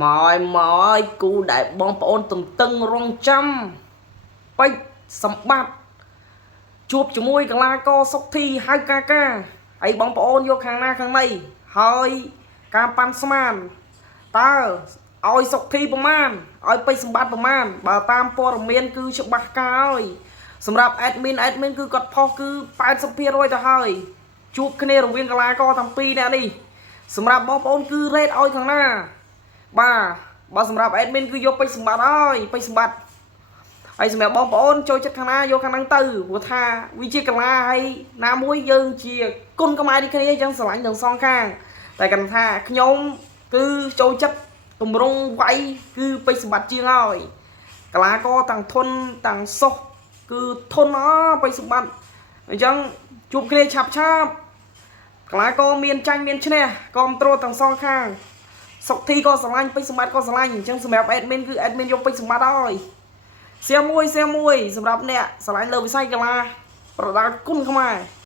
Mọi cú đại bóng ôn tầm tưng rong trăm bách sầm bát chụp cho môi cả la co sóc thi 2kk ấy bóng ôn vô khang na khang này hơi ca pan sman ta oi sóc thiประมาณ oi ไปสมบัติประมาณ បើតាមព័ត៌មានគឺច្បាស់កាយសម្រាប់ admin គឺគាត់ផុសគឺ 80% ទៅហើយជួបគ្នារវាងកីឡាករទាំងពីរនាក់នេះសម្រាប់បងប្អូនគឺ rate ឲ្យខាងណាបើសម្រាប់ admin គឺយកពេជ្រសម្បត្តិហើយពេជ្រសម្បត្តិហើយសម្រាប់បងប្អូនចូលចិត្តខាងណាយកខាងហ្នឹងទៅព្រោះថាវាជាកីឡាហើយណាមួយយើងជាគុណខ្មែរនេះគ្នាអញ្ចឹងស្រឡាញ់ទាំងសងខាងតែគាត់ថាខ្ញុំគឺចូលចិត្តទម្រង់វាយគឺពេជ្រសម្បត្តិជាងហើយកីឡាករទាំងធន់ទាំងសុះគឺធន់ពេជ្រសម្បត្តិអញ្ចឹងជួបគ្នាឆាប់កីឡាករមានចាញ់មានឈ្នះគ្រប់គ្រងទាំងសងខាងសុកធីក៏ស្រឡាញ់ពេជ្រសម្បត្តិក៏ស្រឡាញ់អញ្ចឹងសម្រាប់ admin គឺ admin យកពេជ្រសម្បត្តិហើយសៀមួយសម្រាប់អ្នកស្រឡាញ់លើវិស័យកីឡាប្រដាល់គុណខ្មែរ